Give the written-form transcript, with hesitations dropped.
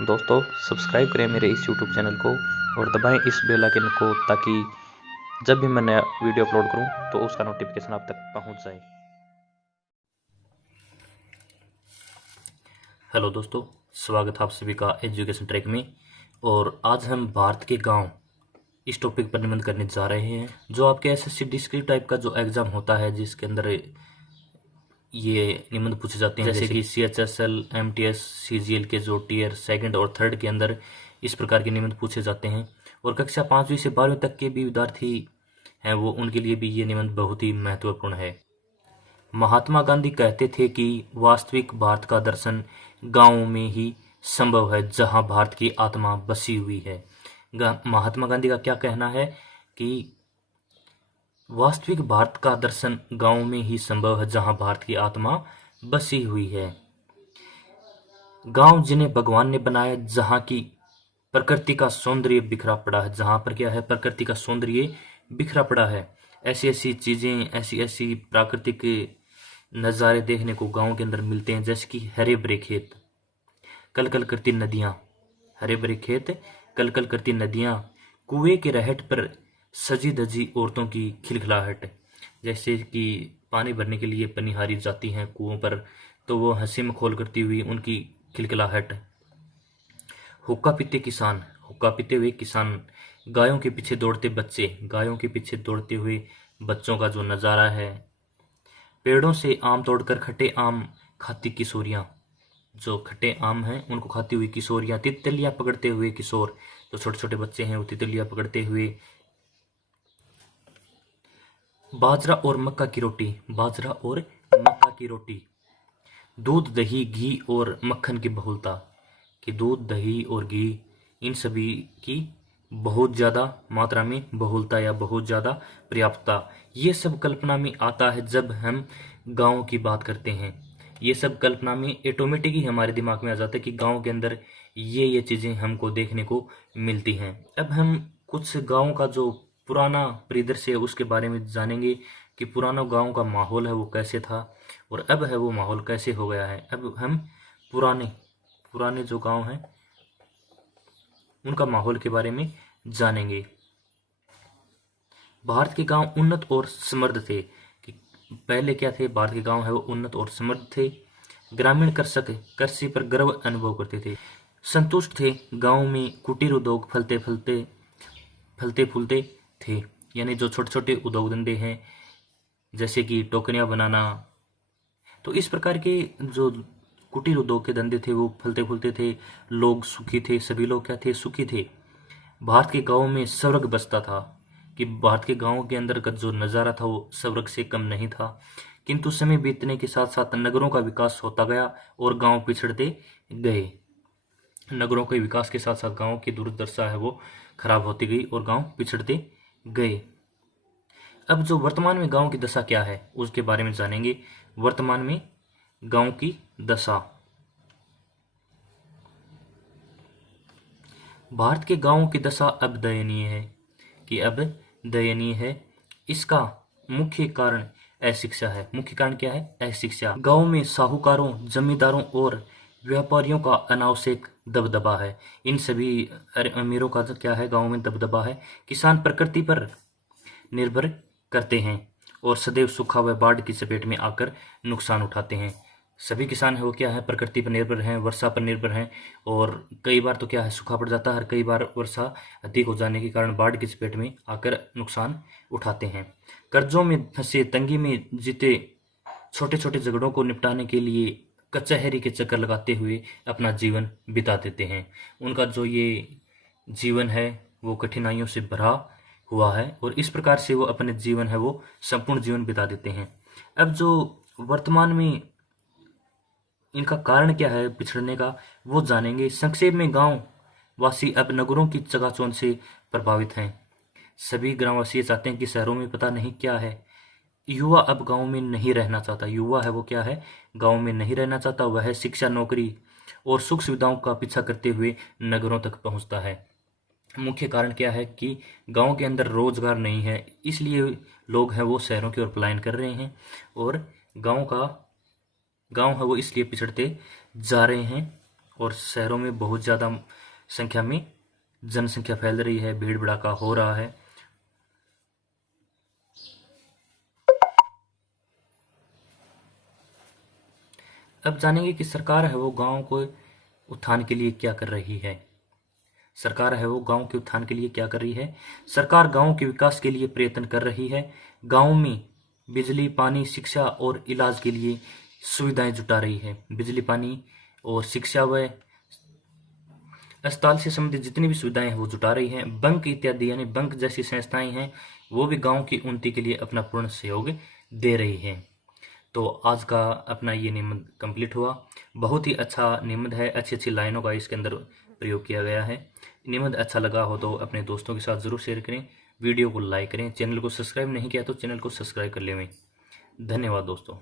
दोस्तों सब्सक्राइब करें मेरे इस YouTube चैनल को और दबाएं इस बेल आइकन को ताकि जब भी मैं नया वीडियो अपलोड करूं तो उसका नोटिफिकेशन आप तक पहुंच जाए। हेलो दोस्तों, स्वागत है आप सभी का एजुकेशन ट्रैक में। और आज हम भारत के गांव इस टॉपिक पर निबंध करने जा रहे हैं। जो आपके एसएससी डिस्क्रिप्टिव टाइप का जो एग्जाम होता है जिसके अंदर ये निबंध पूछे जाते हैं, जैसे कि CHSL, MTS, CGL के जो टीयर सेकंड और थर्ड के अंदर इस प्रकार के निबंध पूछे जाते हैं। और कक्षा 5वीं से 12वीं तक के भी विद्यार्थी हैं वो उनके लिए भी ये निबंध बहुत ही महत्वपूर्ण है। महात्मा गांधी कहते थे कि वास्तविक भारत का दर्शन गांवों में ही संभव है जहां भारत की आत्मा बसी हुई है। महात्मा गांधी का क्या कहना है कि वास्तविक भारत का दर्शन गांव में ही संभव है जहां भारत की आत्मा बसी हुई है। गांव जिन्हें भगवान ने बनाया, जहां की प्रकृति का सौंदर्य बिखरा पड़ा है, जहां पर क्या है, प्रकृति का सौंदर्य बिखरा पड़ा है। ऐसी ऐसी चीजें, ऐसी ऐसी प्राकृतिक नज़ारे देखने को गांव के अंदर मिलते हैं, जैसे कि हरे भरे खेत, कल कल करती नदियां, हरे भरे खेत, कल कल करती नदियां, कुएं के रहट पर सजी धजी औरतों की खिलखिलाहट। जैसे कि पानी भरने के लिए पनिहारी जाती हैं कुओं पर, तो वो हंसी मखौल करती हुई उनकी खिलखिलाहट। हुक्का पीते किसान, हुक्का पीते हुए किसान, गायों के पीछे दौड़ते बच्चे, गायों के पीछे दौड़ते हुए बच्चों का जो नज़ारा है। पेड़ों से आम तोड़कर खट्टे आम खाती किशोरियां, जो खट्टे आम हैं उनको खाती हुई किशोरियां, तितलियां पकड़ते हुए किशोर, जो छोटे छोटे बच्चे हैं वो तितलियां पकड़ते हुए। बाजरा और मक्का की रोटी, बाजरा और मक्का की रोटी, दूध दही घी और मक्खन की बहुलता, कि दूध दही और घी इन सभी की बहुत ज़्यादा मात्रा में बहुलता या बहुत ज़्यादा पर्याप्तता, ये सब कल्पना में आता है जब हम गाँव की बात करते हैं। ये सब कल्पना में ऑटोमेटिक ही हमारे दिमाग में आ जाता है कि गाँव के अंदर ये चीज़ें हमको देखने को मिलती हैं। अब हम कुछ गाँव का जो पुराना परिदृश्य है उसके बारे में जानेंगे कि पुराना गाँव का माहौल है वो कैसे था और अब है वो माहौल कैसे हो गया है। अब हम पुराने पुराने जो गांव हैं उनका माहौल के बारे में जानेंगे। भारत के गांव उन्नत और समृद्ध थे, कि पहले क्या थे, भारत के गांव है वो उन्नत और समृद्ध थे। ग्रामीण कृषक कृषि पर गर्व अनुभव करते थे, संतुष्ट थे। गांव में कुटीर उद्योग फलते फूलते थे, यानी जो छोटे छोटे उद्योग धंधे हैं जैसे कि टोकरियां बनाना, तो इस प्रकार के जो कुटीर उद्योग के धंधे थे वो फलते फूलते थे। लोग सुखी थे, सभी लोग क्या थे, सुखी थे। भारत के गांव में स्वर्ग बसता था, कि भारत के गांव के अंदर का जो नज़ारा था वो स्वर्ग से कम नहीं था। किंतु समय बीतने के साथ साथ नगरों का विकास होता गया और गांव पिछड़ते गए। नगरों के विकास के साथ साथ गांव की दुर्दशा है वो खराब होती गई और गांव पिछड़ते गए। अब जो वर्तमान में गांव की दशा क्या है उसके बारे में जानेंगे। वर्तमान में गांव की दशा, भारत के गांवों की दशा अब दयनीय है, कि अब दयनीय है। इसका मुख्य कारण अशिक्षा है। मुख्य कारण क्या है, अशिक्षा। गांव में साहूकारों, जमींदारों और व्यापारियों का अनावश्यक दबदबा है। इन सभी अमीरों का क्या है, गांव में दबदबा है। किसान प्रकृति पर निर्भर करते हैं और सदैव सूखा व बाढ़ की चपेट में आकर नुकसान उठाते हैं। सभी किसान है वो क्या है, प्रकृति पर निर्भर हैं, वर्षा पर निर्भर हैं, और कई बार तो क्या है, सूखा पड़ जाता है और कई बार वर्षा अधिक हो जाने के कारण बाढ़ की चपेट में आकर नुकसान उठाते हैं। कर्जों में फंसे, तंगी में जीते, छोटे छोटे झगड़ों को निपटाने के लिए कचहरी के चक्कर लगाते हुए अपना जीवन बिता देते हैं। उनका जो ये जीवन है वो कठिनाइयों से भरा हुआ है और इस प्रकार से वो अपने जीवन है वो संपूर्ण जीवन बिता देते हैं। अब जो वर्तमान में इनका कारण क्या है पिछड़ने का वो जानेंगे। संक्षेप में गांव वासी अब नगरों की चकाचौंध से प्रभावित हैं। सभी ग्रामवासी ये चाहते हैं कि शहरों में पता नहीं क्या है। युवा अब गांव में नहीं रहना चाहता। युवा है वो क्या है, गांव में नहीं रहना चाहता। वह शिक्षा, नौकरी और सुख सुविधाओं का पीछा करते हुए नगरों तक पहुंचता है। मुख्य कारण क्या है कि गांव के अंदर रोजगार नहीं है, इसलिए लोग हैं वो शहरों की ओर पलायन कर रहे हैं और गांव है वो इसलिए पिछड़ते जा रहे हैं और शहरों में बहुत ज़्यादा संख्या में जनसंख्या फैल रही है, भीड़ भड़ाका हो रहा है। अब जानेंगे कि सरकार है वो गांव को उत्थान के लिए क्या कर रही है। सरकार है वो गांव के उत्थान के लिए क्या कर रही है। सरकार गांव के विकास के लिए प्रयत्न कर रही है। गांव में बिजली, पानी, शिक्षा और इलाज के लिए सुविधाएं जुटा रही है। बिजली, पानी और शिक्षा व अस्पताल से संबंधित जितनी भी सुविधाएं हैं वो जुटा रही है। बैंक इत्यादि यानी बैंक जैसी संस्थाएं हैं वो भी गांव की उन्नति के लिए अपना पूर्ण सहयोग दे रही है। तो आज का अपना ये निबंध कंप्लीट हुआ। बहुत ही अच्छा निबंध है, अच्छी अच्छी लाइनों का इसके अंदर प्रयोग किया गया है। निबंध अच्छा लगा हो तो अपने दोस्तों के साथ ज़रूर शेयर करें, वीडियो को लाइक करें, चैनल को सब्सक्राइब नहीं किया तो चैनल को सब्सक्राइब कर लें। धन्यवाद दोस्तों।